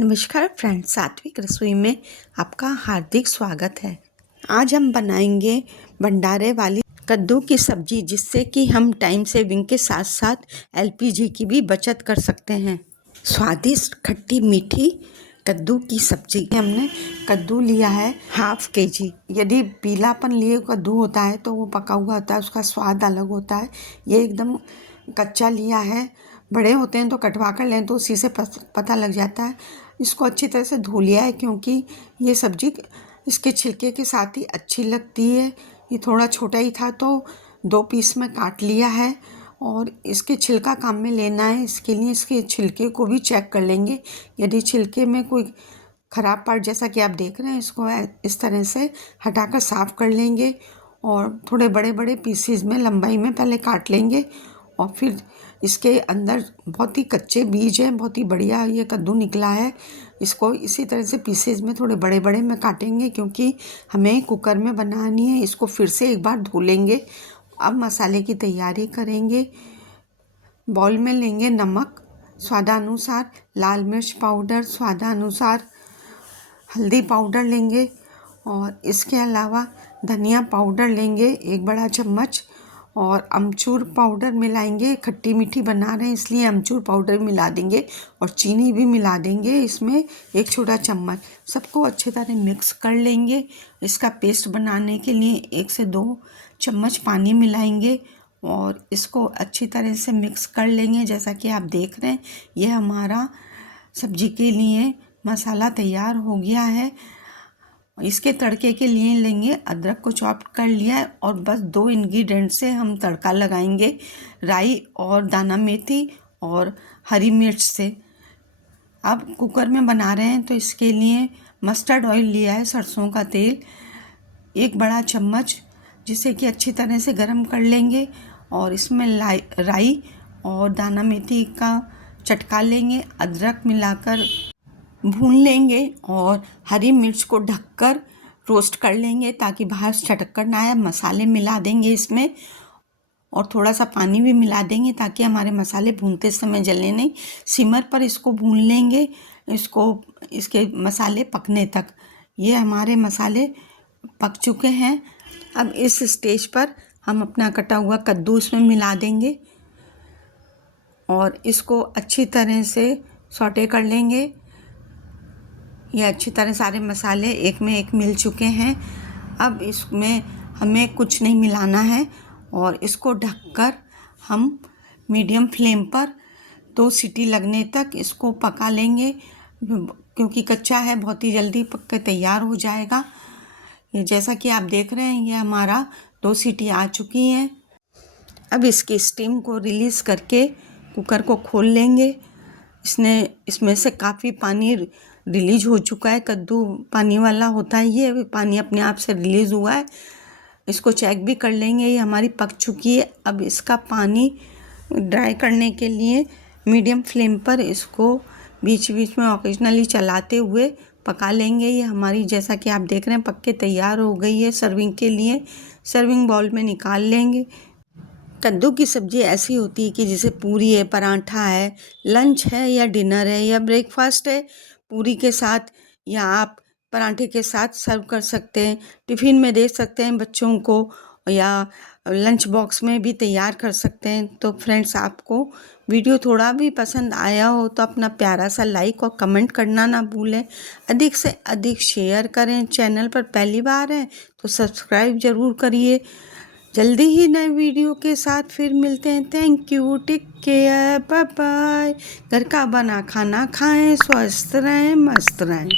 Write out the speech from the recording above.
नमस्कार फ्रेंड्स, सात्विक रसोई में आपका हार्दिक स्वागत है। आज हम बनाएंगे भंडारे वाली कद्दू की सब्जी, जिससे कि हम टाइम सेविंग के साथ साथ एलपीजी की भी बचत कर सकते हैं। स्वादिष्ट खट्टी मीठी कद्दू की सब्जी। हमने कद्दू लिया है हाफ केजी। यदि पीलापन लिए कद्दू होता है तो वो पका हुआ होता है, उसका स्वाद अलग होता है। ये एकदम कच्चा लिया है। बड़े होते हैं तो कटवा कर लें तो उसी से पता लग जाता है। इसको अच्छी तरह से धो लिया है, क्योंकि ये सब्जी इसके छिलके के साथ ही अच्छी लगती है। ये थोड़ा छोटा ही था तो 2 पीस में काट लिया है और इसके छिलका काम में लेना है। इसके लिए इसके छिलके को भी चेक कर लेंगे। यदि छिलके में कोई ख़राब पार्ट, जैसा कि आप देख रहे हैं, इसको इस तरह से हटाकर साफ़ कर लेंगे और थोड़े बड़े बड़े पीसीज में लंबाई में पहले काट लेंगे। और फिर इसके अंदर बहुत ही कच्चे बीज हैं, बहुत ही बढ़िया ये कद्दू निकला है। इसको इसी तरह से पीसेज में थोड़े बड़े बड़े में काटेंगे, क्योंकि हमें कुकर में बनानी है। इसको फिर से एक बार धो लेंगे। अब मसाले की तैयारी करेंगे। बाउल में लेंगे नमक स्वादानुसार, लाल मिर्च पाउडर स्वादानुसार, हल्दी पाउडर लेंगे और इसके अलावा धनिया पाउडर लेंगे 1 बड़ा चम्मच और अमचूर पाउडर मिलाएंगे। खट्टी मीठी बना रहे हैं इसलिए अमचूर पाउडर मिला देंगे और चीनी भी मिला देंगे इसमें 1 छोटा चम्मच। सबको अच्छी तरह मिक्स कर लेंगे। इसका पेस्ट बनाने के लिए 1 से 2 चम्मच पानी मिलाएंगे और इसको अच्छी तरह से मिक्स कर लेंगे। जैसा कि आप देख रहे हैं, यह हमारा सब्जी के लिए मसाला तैयार हो गया है। इसके तड़के के लिए लेंगे अदरक को चॉप कर लिया है और बस 2 इंग्रेडिएंट से हम तड़का लगाएंगे, राई और दाना मेथी और हरी मिर्च से। अब कुकर में बना रहे हैं तो इसके लिए मस्टर्ड ऑयल लिया है, सरसों का तेल 1 बड़ा चम्मच, जिसे कि अच्छी तरह से गर्म कर लेंगे और इसमें राई और दाना मेथी का चटका लेंगे। अदरक मिलाकर भून लेंगे और हरी मिर्च को ढककर रोस्ट कर लेंगे ताकि बाहर चटक कर ना आए। मसाले मिला देंगे इसमें और थोड़ा सा पानी भी मिला देंगे ताकि हमारे मसाले भूनते समय जले नहीं। सिमर पर इसको भून लेंगे, इसके मसाले पकने तक। ये हमारे मसाले पक चुके हैं। अब इस स्टेज पर हम अपना कटा हुआ कद्दू इसमें मिला देंगे और इसको अच्छी तरह से सौटे कर लेंगे। ये अच्छी तरह सारे मसाले एक में एक मिल चुके हैं। अब इसमें हमें कुछ नहीं मिलाना है और इसको ढककर हम मीडियम फ्लेम पर 2 सीटी लगने तक इसको पका लेंगे, क्योंकि कच्चा है, बहुत ही जल्दी पक के तैयार हो जाएगा। ये जैसा कि आप देख रहे हैं, ये हमारा 2 सीटी आ चुकी हैं। अब इसकी स्टीम को रिलीज़ करके कुकर को खोल लेंगे। इसमें से काफ़ी पानी रिलीज हो चुका है। कद्दू पानी वाला होता है, ये पानी अपने आप से रिलीज़ हुआ है। इसको चेक भी कर लेंगे, ये हमारी पक चुकी है। अब इसका पानी ड्राई करने के लिए मीडियम फ्लेम पर इसको बीच बीच में ऑकेजनली चलाते हुए पका लेंगे। ये हमारी, जैसा कि आप देख रहे हैं, पक के तैयार हो गई है सर्विंग के लिए। सर्विंग बाउल में निकाल लेंगे। कद्दू की सब्ज़ी ऐसी होती है कि जैसे पूरी है, पराठा है, लंच है या डिनर है या ब्रेकफास्ट है, पूरी के साथ या आप पराठे के साथ सर्व कर सकते हैं। टिफ़िन में दे सकते हैं बच्चों को या लंच बॉक्स में भी तैयार कर सकते हैं। तो फ्रेंड्स, आपको वीडियो थोड़ा भी पसंद आया हो तो अपना प्यारा सा लाइक और कमेंट करना ना भूलें। अधिक से अधिक शेयर करें। चैनल पर पहली बार हैं तो सब्सक्राइब ज़रूर करिए। जल्दी ही नए वीडियो के साथ फिर मिलते हैं। Thank you, take care, bye bye. घर का बना खाना खाएं, स्वस्थ रहें, मस्त रहें।